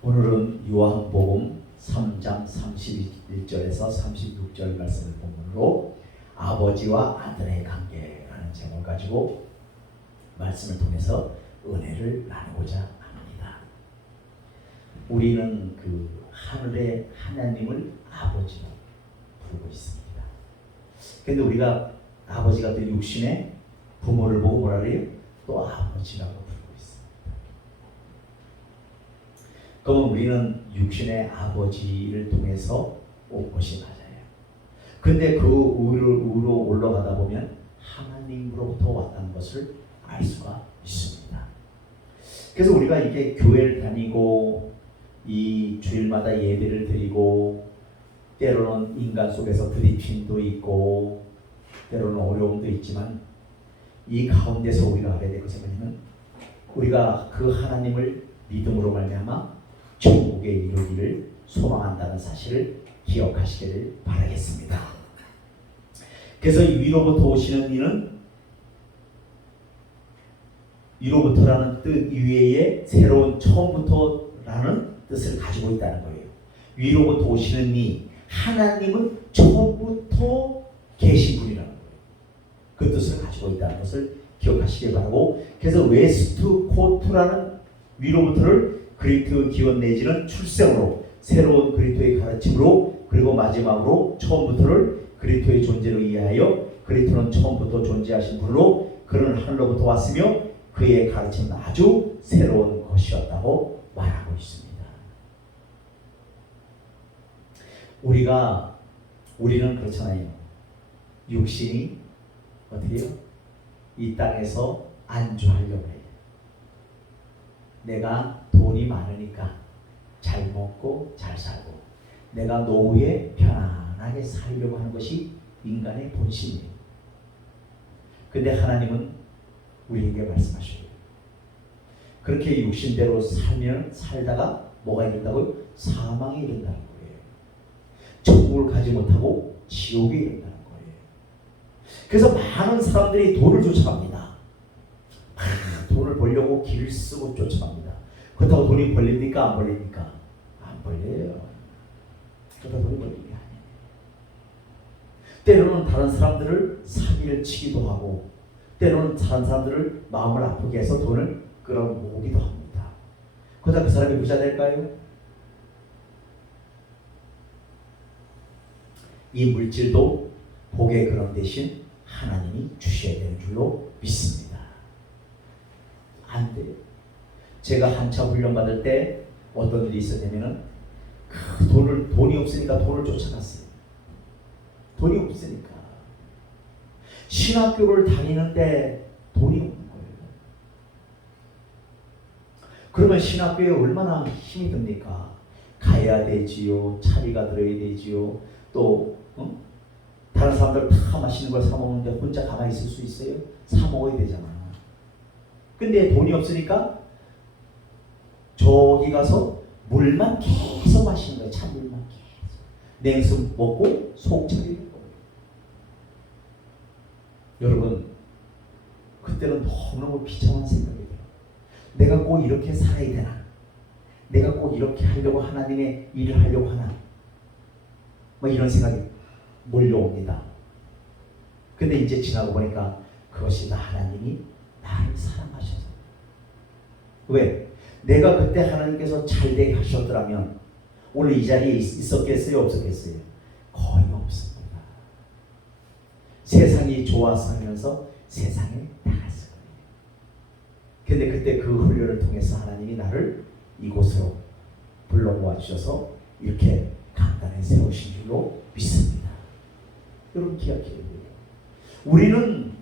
오늘은 요한복음 3장 31절에서 36절 말씀을 본문으로 아버지와 아들의 관계라는 제목을 가지고 말씀을 통해서 은혜를 나누고자 합니다. 우리는 그 하늘의 하나님을 아버지로 부르고 있습니다. 그런데 우리가 아버지가 또 육신의 부모를 보고 뭐라 그래요? 또 아버지라고 부르고 있습니다. 그럼 우리는 육신의 아버지를 통해서 온 것이 맞아요. 그런데 그 위로 올라가다 보면 하나님으로부터 왔다는 것을 알 수가 있습니다. 그래서 우리가 이게 교회를 다니고 이 주일마다 예배를 드리고 때로는 인간 속에서 부딪힘도 있고 때로는 어려움도 있지만 이 가운데서 우리가 알아야 될 것은 뭐냐면 우리가 그 하나님을 믿음으로 말미암아 천국에 이르기를 소망한다는 사실을 기억하시기를 바라겠습니다. 그래서 위로부터 오시는 이는 위로부터라는 뜻 이외에 새로운 처음부터라는 뜻을 가지고 있다는 거예요. 위로부터 오시는 이 하나님은 처음부터 계신 분이라는 거예요. 그 뜻을 가지고 있다는 것을 기억하시길 바라고, 그래서 웨스트코트라는 위로부터를 그리스도 기원 내지는 출생으로 새로운 그리스도의 가르침으로, 그리고 마지막으로 처음부터를 그리스도의 존재로 이해하여 그리스도는 처음부터 존재하신 분으로 그는 하늘로부터 왔으며 그의 가르침은 아주 새로운 것이었다고 말하고 있습니다. 우리는 그렇잖아요. 육신이 어떻게 해요? 이 땅에서 안주하려고 해요. 내가 돈이 많으니까 잘 먹고 잘 살고 내가 노후에 편안하게 살려고 하는 것이 인간의 본심이에요. 근데 하나님은 우리에게 말씀하셔요. 그렇게 육신대로 살다가 뭐가 이른다고요? 사망에 이른다는 거예요. 천국을 가지 못하고 지옥에 이른다는 거예요. 그래서 많은 사람들이 돈을 쫓아갑니다. 돈을 벌려고 길을 쓰고 쫓아갑니다. 그렇다고 돈이 벌립니까? 안 벌립니까? 안 벌려요. 그렇다고 돈이 벌리는 게 아니에요. 때로는 다른 사람들을 사기를 치기도 하고 때로는 다른 사람들을 마음을 아프게 해서 돈을 끌어모으기도 합니다. 그러다 그 사람이 부자 될까요? 이 물질도 복의 근원 대신 하나님이 주셔야 되는 줄로 믿습니다. 안 돼요. 제가 한참 훈련받을 때 어떤 일이 있었냐면은 돈이 없으니까 돈을 쫓아갔어요. 돈이 없으니까. 신학교를 다니는데 돈이 없는 거예요. 그러면 신학교에 얼마나 힘이 듭니까? 가야 되지요. 차비가 들어야 되지요. 또 다른 사람들 다 맛있는 걸 사 먹는데 혼자 가만히 있을 수 있어요? 사 먹어야 되잖아. 근데 돈이 없으니까 저기 가서 물만 계속 마시는 거예요. 찬물만 계속. 냉수 먹고 속 차리는 거예요. 여러분, 그때는 너무너무 비참한 생각이 들어요. 내가 꼭 이렇게 살아야 되나? 내가 꼭 이렇게 하려고 하나님의 일을 하려고 하나? 뭐 이런 생각이 몰려옵니다. 근데 이제 지나고 보니까 그것이 하나님이 나를 사랑하셔서. 왜? 내가 그때 하나님께서 잘되게 하셨더라면 오늘 이 자리에 있었겠어요? 없었겠어요? 거의 없습니다. 세상이 좋아서 하면서 세상에 나갔을 거예요. 근데 그때 그 훈련을 통해서 하나님이 나를 이곳으로 불러 모아주셔서 이렇게 강단에 세우신 줄로 믿습니다. 여러분 기억해야 돼요. 우리는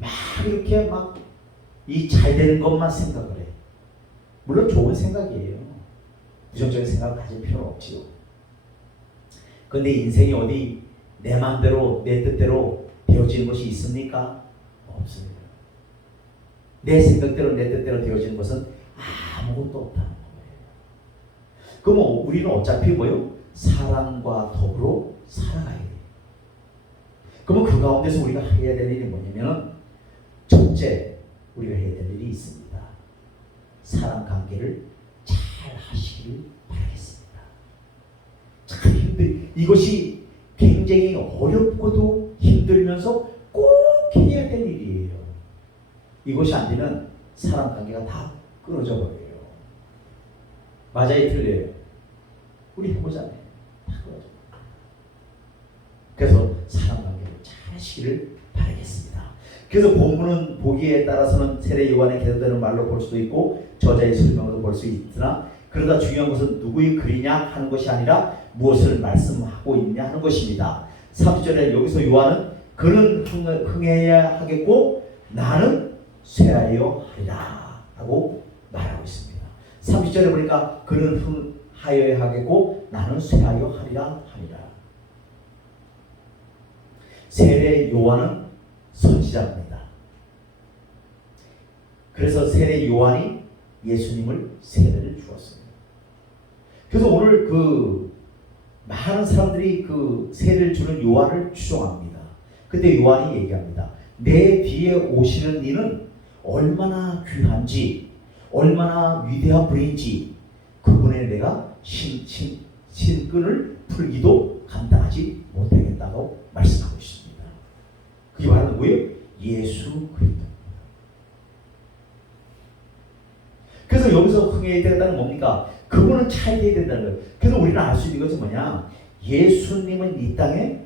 막 이렇게 막 이 잘 되는 것만 생각을 해. 물론 좋은 생각이에요. 부정적인 생각을 가질 필요는 없지요. 그런데 인생이 어디 내 마음대로 내 뜻대로 되어지는 것이 있습니까? 없어요. 내 생각대로 내 뜻대로 되어지는 것은 아무것도 없다는 거예요. 그럼 우리는 어차피 뭐요? 사랑과 더불어 살아가야 돼요. 그러면 그 가운데서 우리가 해야 될 일이 뭐냐면 첫째, 우리가 해야 될 일이 있습니다. 사람 관계를 잘 하시기 하시길 바라겠습니다. 참 이것이 굉장히 어렵고도 힘들면서 꼭 해야 될 일이에요. 이것이 안 되면 사람 관계가 다 끊어져 버려요. 맞아요, 틀려요? 우리 해보자면 다 끊어져. 그래서 사람 관계를 잘 하시기를 바라겠습니다. 그래서 본문은 보기에 따라서는 세례 요한의 계속되는 말로 볼 수도 있고 저자의 설명으로 볼 수 있으나, 그러다 중요한 것은 누구의 글이냐 하는 것이 아니라 무엇을 말씀하고 있느냐 하는 것입니다. 30절에 여기서 요한은 그는 흥해야 하겠고 나는 쇠하여 하리라 라고 말하고 있습니다. 30절에 보니까 그는 흥하여야 하겠고 나는 쇠하여 하리라. 세례 요한은 선지자입니다. 그래서 세례 요한이 예수님을 세례를 주었습니다. 그래서 오늘 많은 사람들이 세례를 주는 요한을 추종합니다. 근데 요한이 얘기합니다. 내 뒤에 오시는 이는 얼마나 귀한지, 얼마나 위대한 분인지 그분의 내가 신끈을 풀기도 감당하지 못하겠다고 말씀하고 있습니다. 그게 바로 누구예요? 예수 그리스도. 그래서 여기서 흥해야 된다는 뭡니까? 그분은 차이해야 된다는 거예요. 그래서 우리는 알 수 있는 것은 뭐냐? 예수님은 이 땅에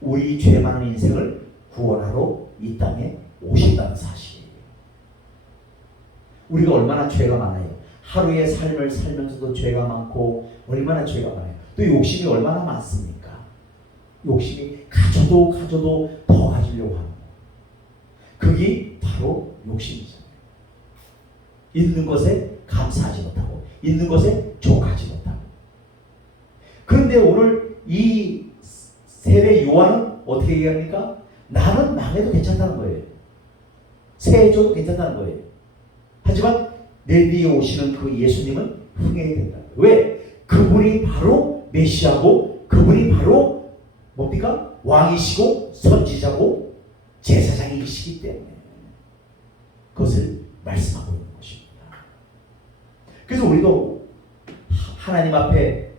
우리 죄 많은 인생을 구원하러 이 땅에 오신다는 사실이에요. 우리가 얼마나 죄가 많아요. 하루의 삶을 살면서도 죄가 많고 얼마나 죄가 많아요. 또 욕심이 얼마나 많습니까? 욕심이 가져도 더 가지려고 하는 거. 그게 바로 욕심이잖아요. 있는 것에 감사하지 못하고 있는 것에 족하지 못하고. 그런데 오늘 이 세례 요한은 어떻게 얘기합니까? 나는 망해도 괜찮다는 거예요. 세해줘도 괜찮다는 거예요. 하지만 내 뒤에 오시는 그 예수님은 흥해야 된다. 왜? 그분이 바로 메시아고 그분이 바로 뭡니까? 왕이시고 선지자고 제사장이시기 때문에 그것을 말씀하고 있는 것입니다. 그래서 우리도 하나님 앞에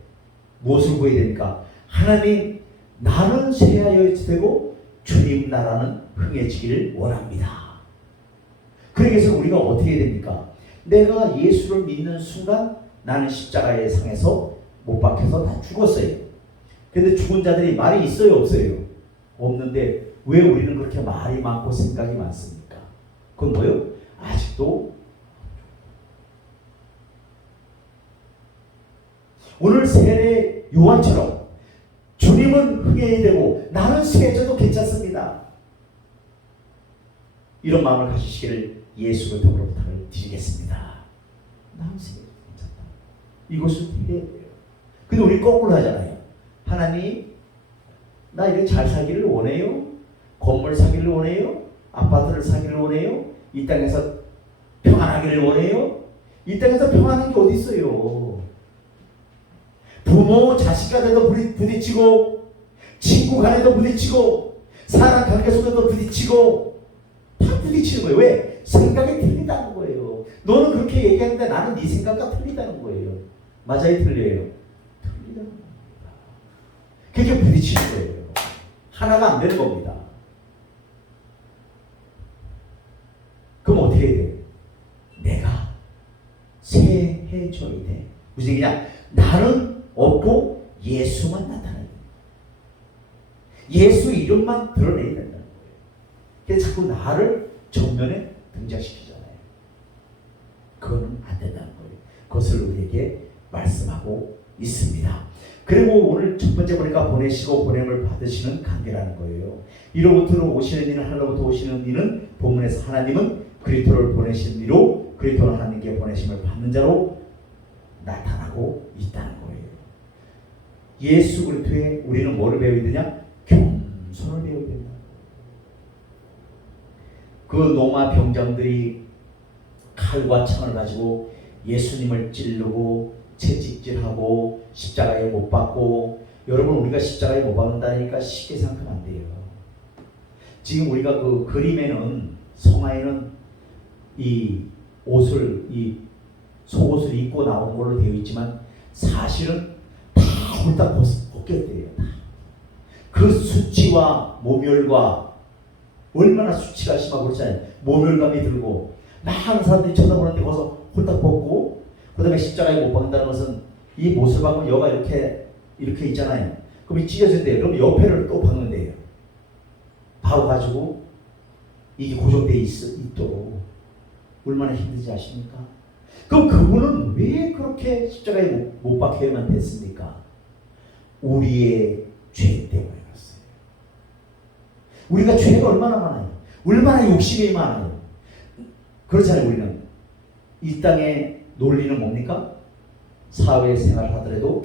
무엇을 구해야 됩니까? 하나님, 나는 쇠하여 되고 주님 나라는 흥해지기를 원합니다. 그래서 우리가 어떻게 해야 됩니까? 내가 예수를 믿는 순간 나는 십자가의 상에서 못 박혀서 다 죽었어요. 그런데 죽은 자들이 말이 있어요, 없어요? 없는데 왜 우리는 그렇게 말이 많고 생각이 많습니까? 그건 뭐예요? 아직도 오늘 세례 요한처럼 주님은 흥해야 되고 나는 쇠해져도 괜찮습니다. 이런 마음을 가지시기를 예수를 더불어 부탁을 드리겠습니다. 나는 쇠해져도 괜찮다. 이것을 해야 돼요. 근데 우리 거꾸로 하잖아요. 하나님, 나 이렇게 잘 살기를 원해요. 건물 사기를 원해요. 아파트를 사기를 원해요. 이 땅에서 평안하기를 원해요. 이 땅에서 평안한 게 어디 있어요? 부모 자식 간에도 부딪히고 친구 간에도 부딪히고 사람 관계 속에도 부딪히고 다 부딪히는 거예요. 왜? 생각이 틀린다는 거예요. 너는 그렇게 얘기하는데 나는 네 생각과 틀리다는 거예요. 맞아요, 틀려요? 틀리다는 겁니다. 그게 부딪히는 거예요. 하나가 안 되는 겁니다. 그럼 어떻게 해야 돼? 내가 세해줘야 돼. 무슨 얘기냐? 나는 없고 예수만 나타나야 돼. 예수 이름만 드러내야 된다는 거예요. 그래서 자꾸 나를 전면에 등장시키잖아요. 그거는 안 된다는 거예요. 그것을 우리에게 말씀하고 있습니다. 그리고 오늘 첫 번째 보니까 보내시고 보냄을 받으시는 관계라는 거예요. 이로부터 오시는 이는 하늘로부터 오시는 이는 본문에서 하나님은 그리스도를 보내신 이로 그리스도는 하나님께 보내심을 받는 자로 나타나고 있다는 거예요. 예수 그리스도에 우리는 뭐를 배워야 되냐? 겸손을 배워야 된다. 그 로마 병장들이 칼과 창을 가지고 예수님을 찌르고 채찍질하고 십자가에 못 박고, 여러분 우리가 십자가에 못 박는다니까 쉽게 생각하면 안 돼요. 지금 우리가 그 그림에는 성화에는 이 옷을 이 속옷을 입고 나온 걸로 되어 있지만 사실은 다 홀딱 벗겼대요. 그 수치와 모멸과 얼마나 수치가 심하고 그렇잖아요. 모멸감이 들고 많은 사람들이 쳐다보는데 거기서 홀딱 벗고 그 다음에 십자가에 못 박는다는 것은 이 못을 박으면 여가 이렇게 있잖아요. 그럼 이 찢어진대요. 그럼 옆에를 또 박는데요. 바로 가지고 이게 고정되어 있도록 얼마나 힘든지 아십니까? 그럼 그분은 왜 그렇게 십자가에 못 박혀야만 됐습니까? 우리의 죄 때문에 그렇어요. 우리가 죄가 얼마나 많아요. 얼마나 욕심이 많아요. 그렇잖아요. 우리는 이 땅의 논리는 뭡니까? 사회생활을 하더라도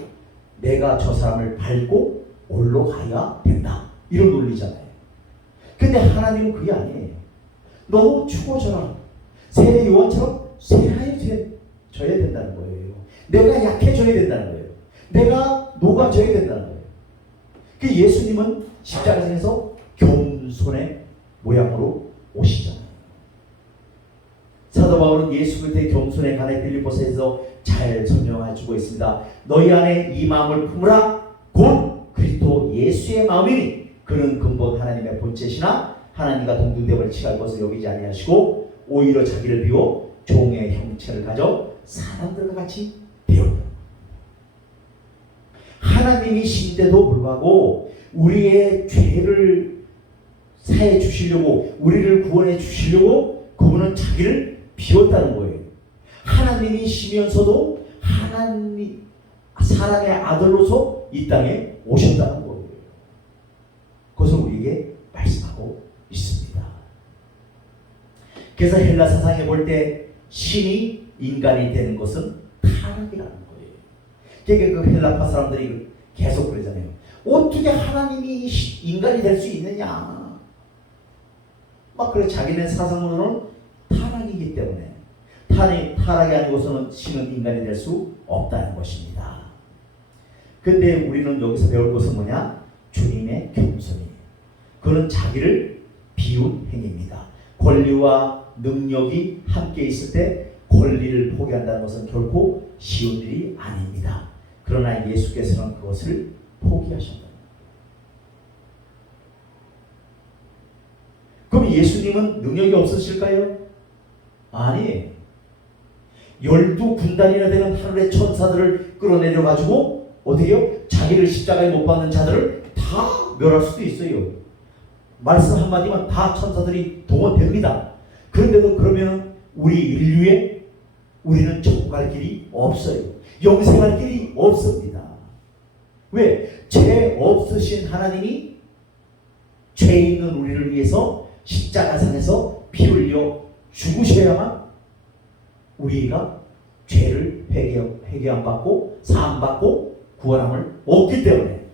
내가 저 사람을 밟고 올라가야 된다. 이런 논리잖아요. 근데 하나님은 그게 아니에요. 너무 추워져라. 세례 요한처럼 쇠하여져야 된다는 거예요. 내가 약해져야 된다는 거예요. 내가 녹아져야 된다는 거예요. 그 예수님은 십자가에서 겸손의 모양으로 오시잖아요. 사도 바울은 예수 그리스도의 겸손에 관해 빌립보서에서 잘 설명해주고 있습니다. 너희 안에 이 마음을 품으라. 곧 그리스도 예수의 마음이니 그는 근본 하나님의 본체시나 하나님과 동등됨을 취할 것을 여기지 아니하시고 오히려 자기를 비워 종의 형체를 가져 사람들과 같이 되었다. 하나님이신데도 불구하고 우리의 죄를 사해 주시려고 우리를 구원해 주시려고 그분은 자기를 비웠다는 거예요. 하나님이시면서도 하나님 사람의 아들로서 이 땅에 오셨다는 거예요. 그것을 우리에게 말씀하고 있습니다. 그래서 헬라 사상에 볼 때 신이 인간이 되는 것은 타락이라는 거예요. 그러니까 그 헬라파 사람들이 계속 그러잖아요. 어떻게 하나님이 인간이 될 수 있느냐. 막 그래 자기네 사상으로는 타락이기 때문에 타락이 아니고서는 신은 인간이 될 수 없다는 것입니다. 근데 우리는 여기서 배울 것은 뭐냐? 주님의 겸손이에요. 그는 자기를 비운 행위입니다. 권리와 능력이 함께 있을 때 권리를 포기한다는 것은 결코 쉬운 일이 아닙니다. 그러나 예수께서는 그것을 포기하셨다. 그럼 예수님은 능력이 없으실까요? 아니, 12군단이나 되는 하늘의 천사들을 끌어내려 가지고 어떻게 해요? 자기를 십자가에 못 박는 자들을 다 멸할 수도 있어요. 말씀 한마디만 다 천사들이 동원됩니다. 그런데도 그러면 우리 인류에 우리는 천국 갈 길이 없어요. 영생할 길이 없습니다. 왜? 죄 없으신 하나님이 죄 있는 우리를 위해서 십자가상에서 피 흘려 죽으셔야만 우리가 죄를 회개함 받고 사함 받고 구원함을 얻기 때문에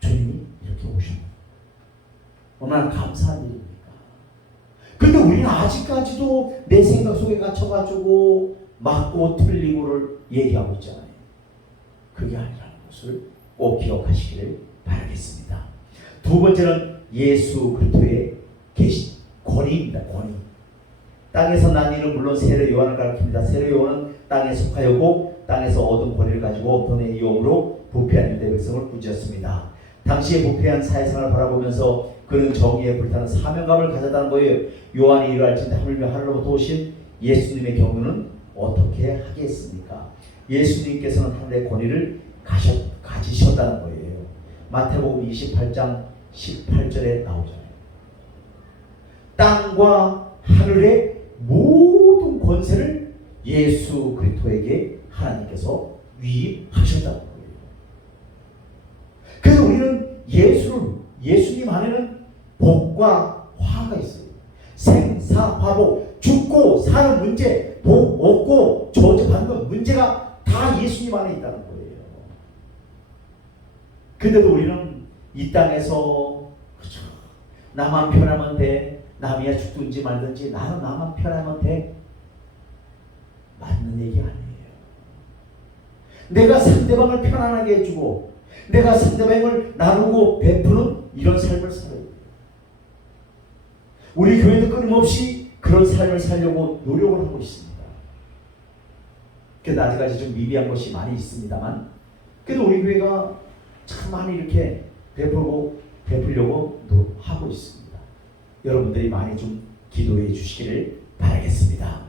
주님이 이렇게 오십니다. 얼마나 감사한 일입니까? 근데 우리는 아직까지도 내 생각 속에 갇혀가지고 맞고 틀리고를 얘기하고 있잖아요. 그게 아니라는 것을 꼭 기억하시기를 바라겠습니다. 두 번째는 예수 그리스도의 계신 권위입니다. 권위. 땅에서 난 일은 물론 세례 요한을 가리킵니다. 세례 요한은 땅에 속하였고 땅에서 얻은 권위를 가지고 돈의 이용으로 부패한 유대 백성을 꾸짖었습니다. 당시에 부패한 사회생활을 바라보면서 그는 정의에 불타는 사명감을 가졌다는 거예요. 요한이 이러할진대 하물며 하늘로부터 오신 예수님의 경우는 어떻게 하겠습니까? 예수님께서는 하늘의 권위를 가지셨다는 거예요. 마태복음 28장 18절에 나오잖아요. 땅과 하늘의 모든 권세를 예수 그리스도에게 하나님께서 위임하셨다는 거예요. 그래서 우리는 예수님 안에는 복과 화가 있어요. 생사화복, 죽고 사는 문제, 복 얻고 저주받는 문제가 다 예수님 안에 있다는 거예요. 근데도 우리는 이 땅에서 그렇죠. 나만 편하면 돼. 남이야 죽든지 말든지 나는 나만 편하면 돼. 맞는 얘기 아니에요. 내가 상대방을 편안하게 해주고 내가 상대방을 나누고 베푸는 이런 삶을 살아야 돼요. 우리 교회도 끊임없이 그런 삶을 살려고 노력을 하고 있습니다. 그래도 아직까지 좀 미비한 것이 많이 있습니다만, 그래도 우리 교회가 참 많이 이렇게 베풀려고 하고 있습니다. 여러분들이 많이 좀 기도해 주시기를 바라겠습니다.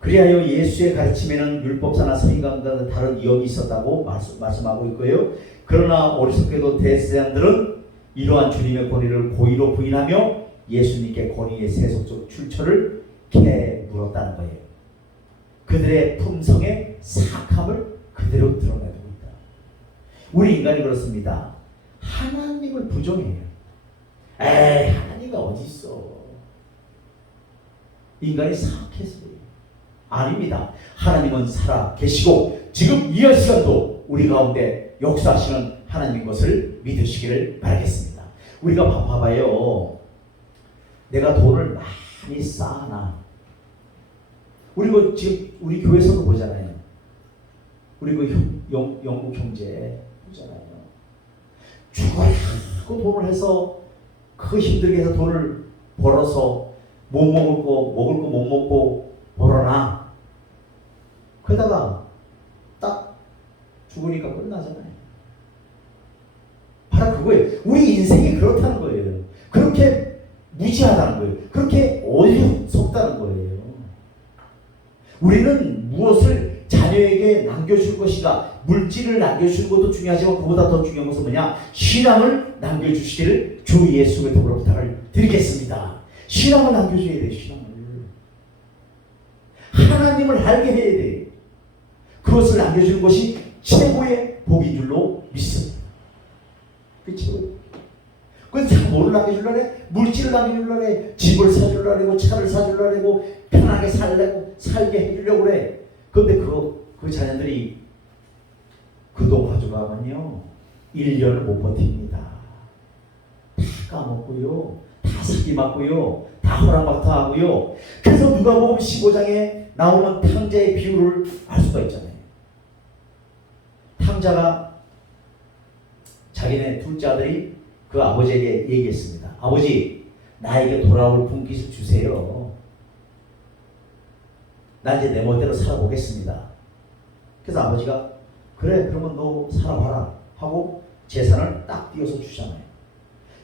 그리하여 예수의 가르침에는 율법사나 서기관과는 다른 위험이 있었다고 말씀하고 있고요. 그러나 어리석게도 대제사장들은 이러한 주님의 권위를 고의로 부인하며 예수님께 권위의 세속적 출처를 캐물었다는 거예요. 그들의 품성의 사악함을 그대로 드러내고 있다. 우리 인간이 그렇습니다. 하나님을 부정해요. 에이, 하나님이 어디 있어? 인간이 사악해서요. 아닙니다. 하나님은 살아 계시고 지금 이 시간도 우리 가운데 역사하시는 하나님인 것을 믿으시기를 바라겠습니다. 우리가 봐봐요. 내가 돈을 많이 쌓아놔. 우리 지금 우리 교회에서도 보잖아요. 우리 영국 형제 보잖아요. 죽어라고 돈을 해서 그 힘들게 해서 돈을 벌어서 못 먹을 거 못 먹고 벌어놔. 그러다가 딱 죽으니까 끝나잖아요. 바로 그거예요. 우리 인생이 그렇다는 거예요. 그렇게 무지하다는 거예요. 그렇게 어리석다는 거예요. 우리는 무엇을 자녀에게 남겨줄 것인가, 물질을 남겨주는 것도 중요하지만 그보다 더 중요한 것은 뭐냐? 신앙을 남겨주시기를 주 예수 그리스도로 부탁을 드리겠습니다. 신앙을 남겨줘야 돼요. 신앙을. 하나님을 알게 해야 돼요. 그것을 남겨주는 것이 최고의 복인 줄로 믿습니다. 그렇죠? 그건 뭐를 남겨주려래? 물질을 남겨주려래? 집을 사주려고, 차를 사주려고, 편하게 살게 해주려고 그래. 그런데 그 자녀들이 그 돈 가져가면요 1년을 못 버팁니다. 다 까먹고요, 다 사기 맞고요, 다 허랑방탕하고요. 그래서 누가복음 15장에 나오는 탕자의 비유를 알 수가 있잖아요. 탕자가 자기네 둘째 아들이 그 아버지에게 얘기했습니다. 아버지, 나에게 돌아올 분깃을 주세요. 나 이제 내 멋대로 살아보겠습니다. 그래서 아버지가 그래, 그러면 너 살아봐라 하고 재산을 딱 띄워서 주잖아요.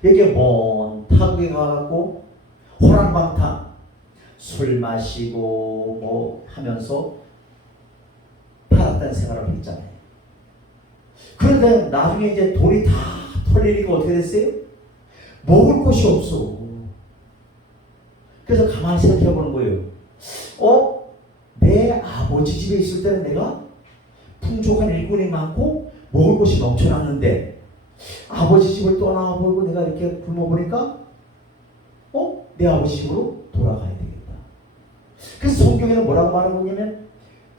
이렇게 먼 타국에 가갖고 호랑방탕 술 마시고 뭐 하면서 팔았다는 생활을 했잖아요. 그런데 나중에 이제 돈이 다 털리니까 어떻게 됐어요? 먹을 것이 없어. 그래서 가만히 생각해 보는 거예요. 내 아버지 집에 있을 때는 내가 풍족한 일꾼이 많고 먹을 것이 넘쳐났는데 아버지 집을 떠나보고 내가 이렇게 굶어보니까 내 아버지 집으로 돌아가야 되겠다. 그래서 성경에는 뭐라고 말하고 있냐면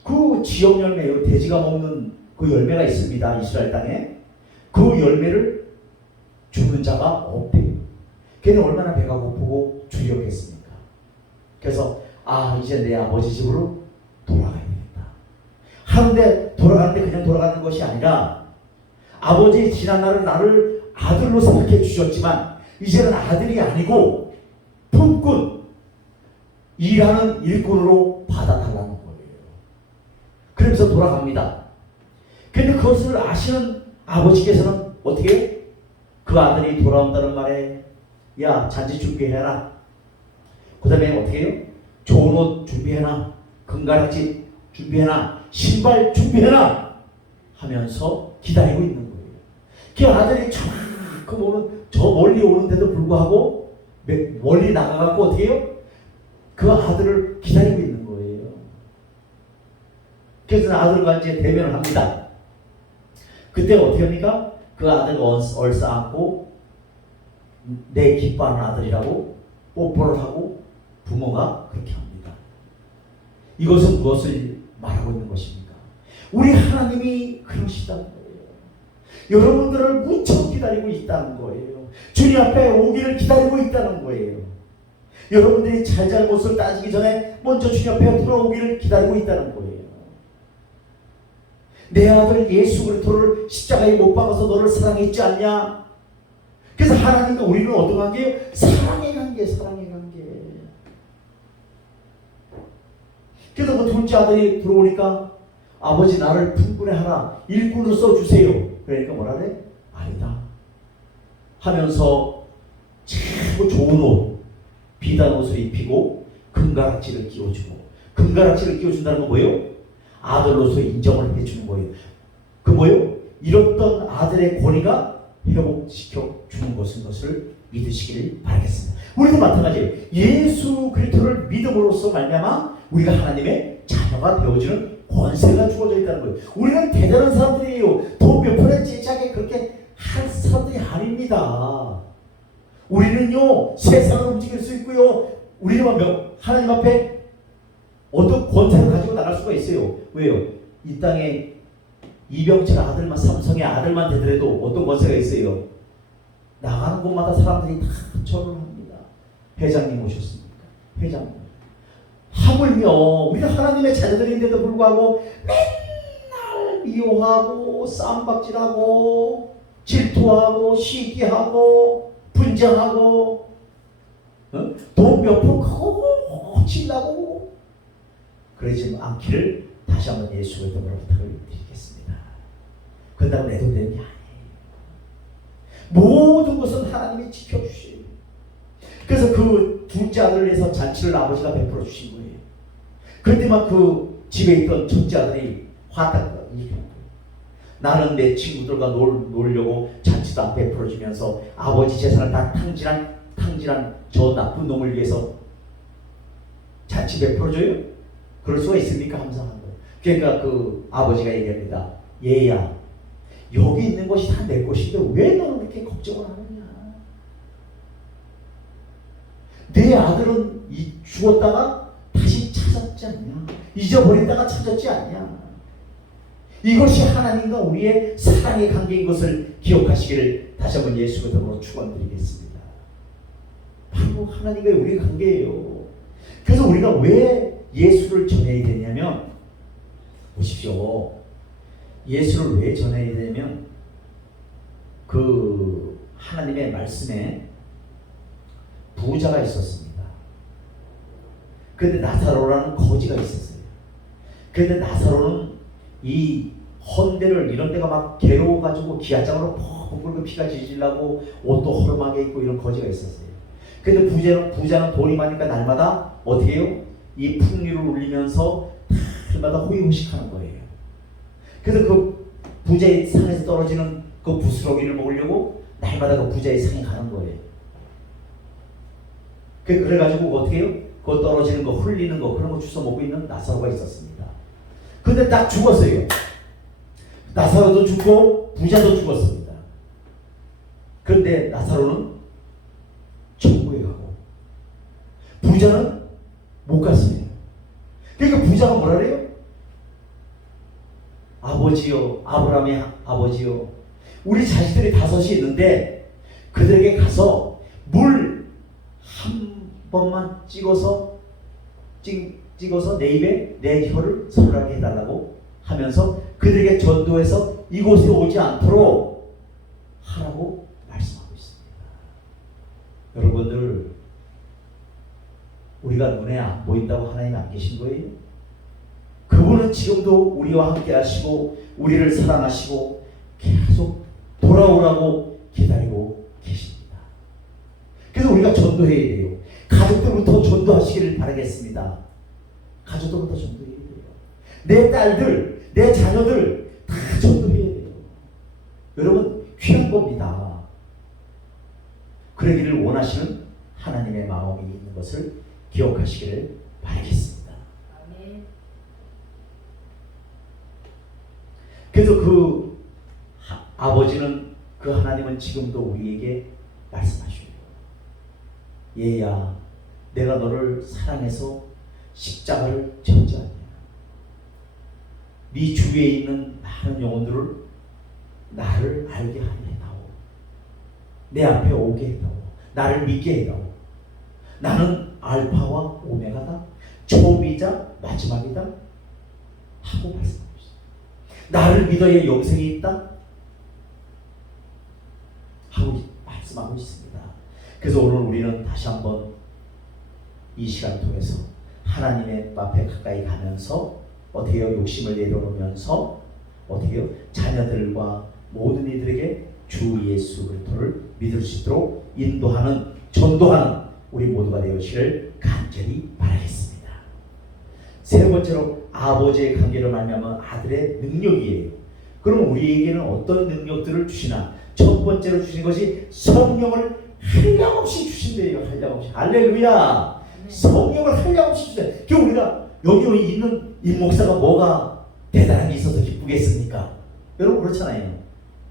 그 지역 열매요, 돼지가 먹는 그 열매가 있습니다. 이스라엘 땅에. 그 열매를 주는 자가 없대요. 걔는 얼마나 배가 고프고 주력했습니까? 그래서 이제 내 아버지 집으로 돌아가야 되겠다 하는데, 돌아가는데 그냥 돌아가는 것이 아니라 아버지 지난 날은 나를 아들로 생각해 주셨지만 이제는 아들이 아니고 품꾼, 일하는 일꾼으로 받아달라는 거예요. 그러면서 돌아갑니다. 근데 그것을 아시는 아버지께서는 어떻게? 그 아들이 돌아온다는 말에 야, 잔치 준비해라. 그 다음에 어떻게 해요? 좋은 옷 준비해라. 금가락지 준비해라. 신발 준비해라 하면서 기다리고 있는 거예요. 그 아들이 저 멀리 오는데도 불구하고 멀리 나가갖고 어떻게 해요? 그 아들을 기다리고 있는 거예요. 그래서 아들과 이제 대면을 합니다. 그때 어떻게 합니까? 그 아들을 얼싸안고 내 기뻐하는 아들이라고 뽀뽀를 하고 부모가 그렇게 합니다. 이것은 무엇을 말하고 있는 것입니까? 우리 하나님이 그러시다는 거예요. 여러분들을 무척 기다리고 있다는 거예요. 주님 앞에 오기를 기다리고 있다는 거예요. 여러분들이 잘잘못을 따지기 전에 먼저 주님 앞에 돌아오기를 기다리고 있다는 거예요. 내 아들 예수 그리스도를 십자가에 못 박아서 너를 사랑했지 않냐? 그래서 하나님과 우리는 어떤 관계예요? 사랑의 관계, 사랑의 관계. 그래서 그 둘째 아들이 들어오니까 아버지 나를 품꾼에 하나 일꾼으로 써주세요. 그러니까 뭐라 그래? 아니다 하면서 참 좋은 옷, 비단 옷을 입히고 금가락지를 끼워주고, 금가락지를 끼워준다는 건 뭐예요? 아들로서 인정을 해주는 거예요. 그 뭐예요? 잃었던 아들의 권위가 회복시켜 주는 것을 믿으시기를 바라겠습니다. 우리도 마찬가지예요. 예수 그리스도를 믿음으로써 말미암아 우리가 하나님의 자녀가 되어지는 권세가 주어져 있다는 거예요. 우리는 대단한 사람들이에요. 돈 몇 푼에 찌찌하게 그렇게 할 사람들이 아닙니다. 우리는요 세상을 움직일 수 있고요, 우리는 하나님 앞에 어떤 권세를 가지고 나갈 수가 있어요. 왜요? 이 땅에 이병철 아들만, 삼성의 아들만 되더라도 어떤 권세가 있어요? 나가는 곳마다 사람들이 다 절을 합니다. 회장님 오셨습니까? 회장님. 하물며 우리가 하나님의 자녀들인데도 불구하고 맨날 미워하고 쌈박질하고 질투하고 시기하고 분쟁하고 돈 몇 푼 거칠라고 그러지 않기를 다시 한번 예수 그리스도로 부탁을 드리겠습니다. 그런다고 내도 되는 게 아니에요. 모든 것은 하나님이 지켜주시고, 그래서 그 둘째 아들을 위해서 잔치를 아버지가 베풀어 주신 거예요. 그런데만 그 집에 있던 첫째 아들이 화딱 나는 내 친구들과 놀려고 잔치도 안 베풀어 주면서 아버지 재산을 다 탕진한 저 나쁜 놈을 위해서 잔치 베풀어 줘요? 그럴 수가 있습니까? 항상 한 거. 그러니까 그 아버지가 얘기합니다. 얘야, 여기 있는 것이 다 내 것인데 왜 너는 이렇게 걱정을 하느냐? 내 아들은 죽었다가 다시 찾았지 않냐? 잊어버리다가 찾았지 않냐? 이것이 하나님과 우리의 사랑의 관계인 것을 기억하시기를 다시 한번 예수 그리스도로 축원드리겠습니다. 바로 하나님과 우리의 관계예요. 그래서 우리가 왜 예수를 전해야 되냐면, 보십시오. 예수를 왜 전해야 되냐면 그 하나님의 말씀에 부자가 있었습니다. 그런데 나사로라는 거지가 있었어요. 그런데 나사로는 이 헌데를 이런 데가 막 괴로워가지고 기아장으로 퍽 끓고 피가 지질라고 옷도 허름하게 입고 이런 거지가 있었어요. 근데 부자는 돈이 많으니까 날마다 어떻게 해요? 이 풍류를 울리면서 날마다 호의호식하는 거예요. 그래서 그 부자의 상에서 떨어지는 그 부스러기를 먹으려고 날마다 그 부자의 상에 가는 거예요. 그래가지고 어떻게 해요? 그 떨어지는 거, 흘리는 거, 그런 거 주워 먹고 있는 나사로가 있었습니다. 근데 딱 죽었어요. 나사로도 죽고 부자도 죽었습니다. 그런데 나사로는 천국에 가고 부자는 못 갔어요. 그러니까 부자가 뭐라 그래요? 아버지요, 아브라함의 아버지요, 우리 자식들이 5이 있는데 그들에게 가서 물 한 번만 찍어서 내 입에 내 혀를 설하게 해달라고 하면서 그들에게 전도해서 이곳에 오지 않도록 하라고 말씀하고 있습니다. 여러분들, 우리가 눈에 안 보인다고 하나님 안 계신 거예요? 그분은 지금도 우리와 함께 하시고 우리를 사랑하시고 계속 돌아오라고 기다리고 계십니다. 그래서 우리가 전도해야 돼요. 가족들부터 전도하시기를 바라겠습니다. 가족들부터 전도해야 돼요. 내 딸들, 내 자녀들 다 전도해야 돼요. 여러분, 귀한 겁니다. 그러기를 원하시는 하나님의 마음이 있는 것을 기억하시기를 바라겠습니다. 그래서 그 아버지는, 그 하나님은 지금도 우리에게 말씀하셔요. 얘야, 내가 너를 사랑해서 십자가를 졌지 않냐? 네 주위에 있는 많은 영혼들을 나를 알게 하게 해다오. 내 앞에 오게 해다오. 나를 믿게 해다오. 나는 알파와 오메가다. 처음이자 마지막이다. 하고 말씀하고 있어요. 나를 믿어야 영생이 있다. 하고 말씀하고 있습니다. 그래서 오늘 우리는 다시 한번 이 시간을 통해서 하나님의 앞에 가까이 가면서 어떻게 해요? 욕심을 내려놓으면서 어떻게 해요? 자녀들과 모든 이들에게 주 예수 그리스도를 믿을 수 있도록 인도하는, 전도하는 우리 모두가 되시기를 간절히 바라겠습니다. 세 번째로 아버지의 관계로 말미암아 아들의 능력이에요. 그럼 우리에게는 어떤 능력들을 주시나? 첫 번째로 주신 것이 성령을 한량없이 주신대요. 한량없이. 할렐루야. 성령을 한량없이 주세요. 그 우리가 여기 있는 이 목사가 뭐가 대단한 게 있어서 기쁘겠습니까? 여러분 그렇잖아요.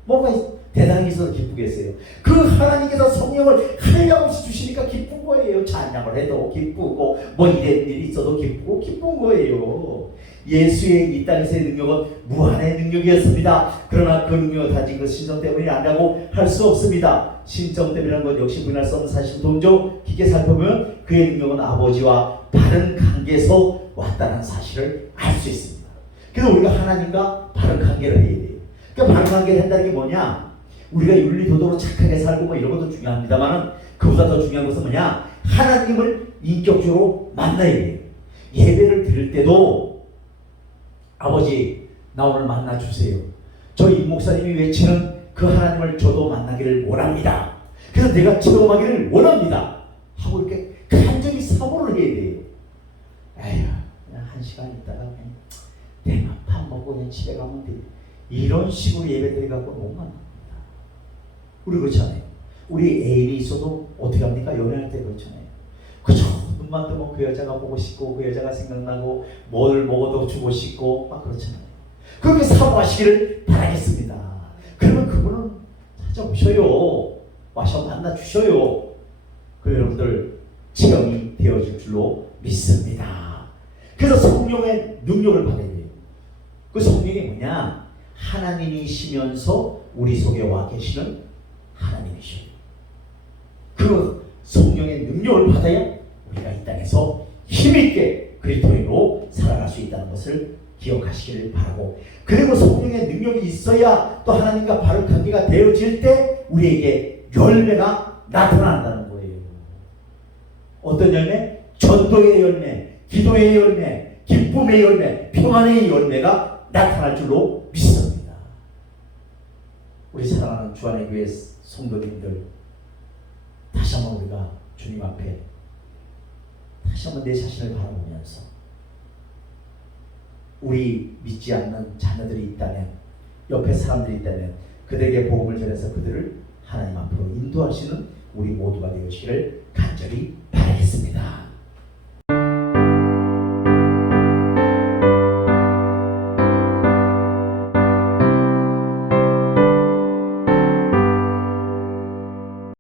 뭐가 대단한 게 있어서 기쁘겠어요. 그 하나님께서 성령을 한량없이 주시니까 기쁜 거예요. 찬양을 해도 기쁘고 뭐 이런 일이 있어도 기쁘고 기쁜 거예요. 예수의 이 땅에서의 능력은 무한의 능력이었습니다. 그러나 그 능력을 가진 그 신성 때문이 아니라고 할 수 없습니다. 신성 때문이라는 것 역시 부인할 수 없는 사실. 동조 깊게 살펴보면 그의 능력은 아버지와 바른 관계에서 왔다는 사실을 알 수 있습니다. 그래서 우리가 하나님과 바른 관계를 해야 돼요. 그러니까 바른 관계를 한다는 게 뭐냐? 우리가 윤리도덕으로 착하게 살고 뭐 이런 것도 중요합니다만 그보다 더 중요한 것은 뭐냐? 하나님을 인격적으로 만나야 돼요. 예배를 드릴 때도 아버지 나 오늘 만나주세요. 저 임 목사님이 외치는 그 하나님을 저도 만나기를 원합니다. 그래서 내가 체험하기를 원합니다. 하고 이렇게 간절히 사모를 해야 돼요. 에휴 그냥 한 시간 있다가 그냥 내가 밥 먹고 그냥 집에 가면 돼. 이런 식으로 예배 드려갖고 못 만납니다. 우리 그렇잖아요. 우리 애인이 있어도 어떻게 합니까? 연애할 때 그렇잖아요. 그저 눈만 뜨면 그 여자가 보고 싶고 그 여자가 생각나고 뭘 먹어도 주고 싶고 막 그렇잖아요. 그렇게 사모하시기를 바라겠습니다. 그러면 그분은 찾아오셔요. 와서 만나주셔요. 그 여러분들 체험이 되어질 줄로 믿습니다. 그래서 성령의 능력을 받아야 돼요. 그 성령이 뭐냐? 하나님이시면서 우리 속에 와 계시는 하나님이셔요. 그 성령의 능력을 받아야 우리가 이 땅에서 힘있게 그리스도인으로 살아갈 수 있다는 것을 기억하시기를 바라고, 그리고 성령의 능력이 있어야 또 하나님과 바른 관계가 되어질 때 우리에게 열매가 나타난다는 거예요. 어떤 열매? 전도의 열매, 기도의 열매, 기쁨의 열매, 평안의 열매가 나타날 줄로 믿습니다. 우리 사랑하는 주안의 교회 성도님들, 다시 한번 우리가 주님 앞에 다시 한번 내 자신을 바라보면서 우리 믿지 않는 자녀들이 있다면, 옆에 사람들이 있다면 그들에게 복음을 전해서 그들을 하나님 앞으로 인도하시는 우리 모두가 되시기를 간절히